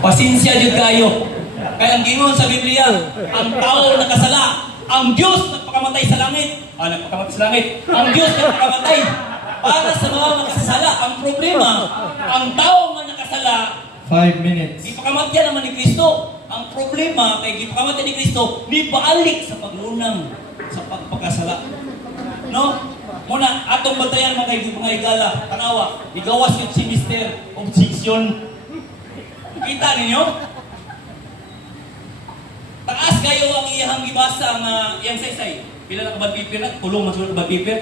Pasensya jud kayo. Kaya ang gingon sa Biblia, ang tao nakasala, ang Diyos nagpakamatay sa langit. Nagpakamatay sa langit. Ang Diyos nagpakamatay para sa mga makasasala. Ang problema, ang tao nga nakasala, 5 minutes. ipakamatyan naman ni Kristo. Ang problema kay ipakamatyan ni Kristo, ni paalik sa paglunang sa pagpakasala. No? Muna, atong batayan mga higala, tanawa, igawas yun si Mr. Objection. Kita ninyo? Taas kayo ang iyang gibasa nga iyang saysay. Pila na kabad paper na, pulong masulong kabad paper.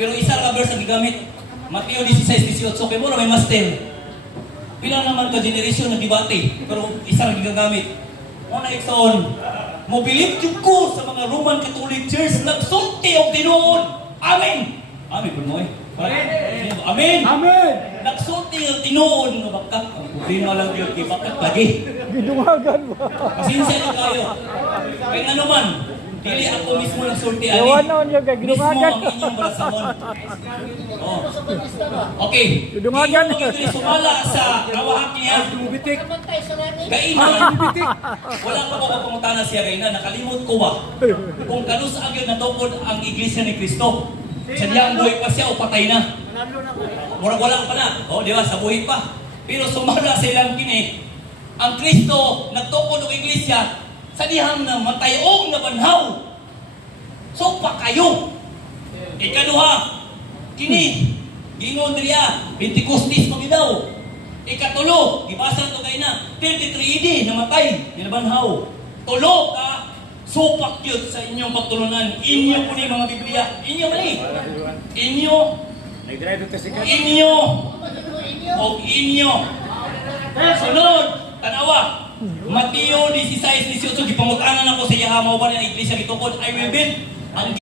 Pero isa ka verse ang gigamit. Mateo 16:18, kay mo may master. Pila naman ka generation na debate, pero isa lang gigamit. Una ikson, mobilib ko sa mga Roman Catholic Church nagsulti og tinuod. Amen. Amen po mo eh. Amen. Amen. Nagsulti og tinuod nga bakak. Ang problema lang yun, kay bakak lagi. Gidungagan mo. Pasensya na kayo. Kaya nga naman, dili ako mismo nagsulti ani. Ewan na niya kay Mismo gidungagan. ang inyong balasamon. Oh. Okay. Gidungagan. Di mo ito sumala sa nawahat niya. Gainan. Wala pa ba pangutana siya gainan? Nakalimot ko ba? Kung kanus agad natukod ang Iglesia ni Cristo, sadyang buhay pa siya o patay na? Wala pa na. O, di ba? Sa buhay pa. Pero sumala sa ilang kini, ang Kristo nagtukod ng Iglesia, sa dihang na matayong na banhaw. So, pa kayo. Ikaduha, kini, gingon niya, Pentecostees magidaw. Ikatulo, ibasa ito kayo na, 33 AD, namatay, nilabanhaw. Tulo ka, supak yun sa inyong pagtulunan. Inyo po ni mga Biblia. Inyo ba ni? Inyo. Inyo. O inyo. Sunod, tanawa. Mateo 16:18, gipangutanan ako sa iya, mao ba na iglesia gitukod, I will build ang